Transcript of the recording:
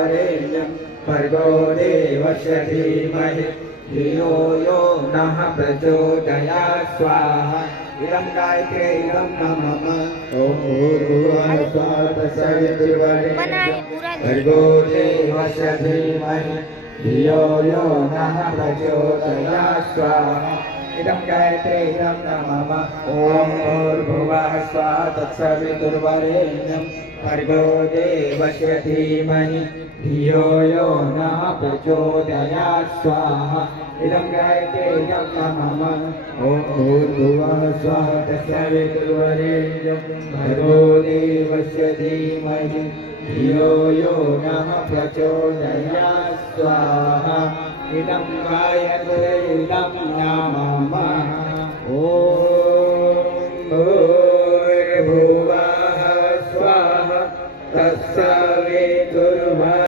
भर्गो देवस्य धीमहि धियो यो नः प्रचोदयात् स्वाहा इदं गायत्रे इदं नमः ॐ भूर्भुवः स्वः तत्सवितुर्वरेण्यं भर्गो देवस्य धीमहि धियो यो नः प्रचोदयात् स्वाहा इदं गायत्रे इदं नमः ॐ भूर्भुवः स्वः तत्सवितुर्वरेण्यं भर्गो देवस्य धीमहि धियो यो नः प्रचोदयात् स्वाहा इदं गायत्रे इदं नमः ॐ भूर्भुवः स्वः तत्सवितुर्वरेण्यं भर्गो देवस्य धीमहि धियो यो नः प्रचोदयात् स्वाहा इदं गायत्रे इदं नमः